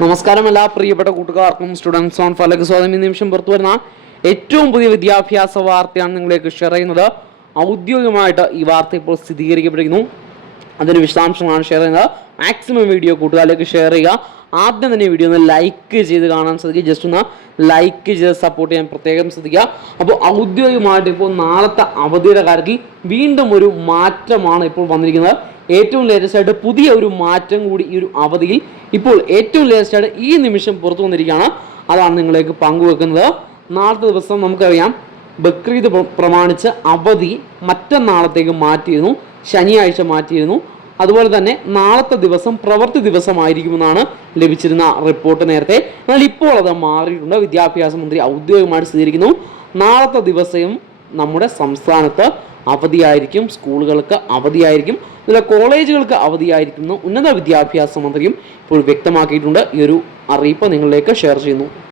നമസ്കാരം എല്ലാ പ്രിയപ്പെട്ട കൂട്ടുകാർക്കും സ്റ്റുഡൻസ് ഓൺ ഫലക് സ്വാഗതം. ഈ നിമിഷം പുറത്തു വരുന്ന ഏറ്റവും പുതിയ വിദ്യാഭ്യാസ വാർത്തയാണ് നിങ്ങളിലേക്ക് ഷെയർ ചെയ്യുന്നത്. ഔദ്യോഗികമായിട്ട് ഈ വാർത്ത ഇപ്പോൾ സ്ഥിരീകരിക്കപ്പെട്ടിരിക്കുന്നു. അതിന് വിശദാംശങ്ങളാണ് ഷെയർ ചെയ്യുന്നത്. മാക്സിമം വീഡിയോ കൂട്ടുകാരിലേക്ക് ഷെയർ ചെയ്യുക. ആദ്യം തന്നെ വീഡിയോ ഒന്ന് ലൈക്ക് ചെയ്ത് കാണാൻ ശ്രദ്ധിക്കുക. ജസ്റ്റ് ഒന്ന് ലൈക്ക് ചെയ്ത് സപ്പോർട്ട് ചെയ്യാൻ പ്രത്യേകം ശ്രദ്ധിക്കുക. അപ്പോൾ ഔദ്യോഗികമായിട്ട് ഇപ്പോൾ നാളത്തെ അവധിയുടെ കാര്യത്തിൽ വീണ്ടും ഒരു മാറ്റമാണ് ഇപ്പോൾ വന്നിരിക്കുന്നത്. ഏറ്റവും ലേറ്റസ്റ്റ് ആയിട്ട് പുതിയ ഒരു മാറ്റം കൂടി ഈ ഒരു അവധിയിൽ ഇപ്പോൾ ഏറ്റവും ലേറ്റസ്റ്റ് ആയിട്ട് ഈ നിമിഷം പുറത്തു വന്നിരിക്കുകയാണ്. അതാണ് നിങ്ങളിലേക്ക് പങ്കുവെക്കുന്നത്. നാളത്തെ ദിവസം നമുക്കറിയാം ബക്രീദ് പ്രമാണിച്ച് അവധി മറ്റന്നാളത്തേക്ക് മാറ്റിയിരുന്നു, ശനിയാഴ്ച മാറ്റിയിരുന്നു. അതുപോലെ തന്നെ നാളത്തെ ദിവസം പ്രവൃത്തി ദിവസമായിരിക്കുമെന്നാണ് ലഭിച്ചിരുന്ന റിപ്പോർട്ട് നേരത്തെ. എന്നാൽ ഇപ്പോൾ അത് മാറിയിട്ടുണ്ട്. വിദ്യാഭ്യാസ മന്ത്രി ഔദ്യോഗികമായിട്ട് സ്ഥിരീകരിക്കുന്നു. നാളത്തെ ദിവസം നമ്മുടെ സംസ്ഥാനത്ത് അവധിയായിരിക്കും, സ്കൂളുകൾക്ക് അവധിയായിരിക്കും, അതുപോലെ കോളേജുകൾക്ക് അവധിയായിരിക്കും. ഉന്നത വിദ്യാഭ്യാസ മന്ത്രിയും ഇപ്പോൾ വ്യക്തമാക്കിയിട്ടുണ്ട്. ഈ ഒരു അറിയിപ്പ് നിങ്ങളിലേക്ക് ഷെയർ ചെയ്യുന്നു.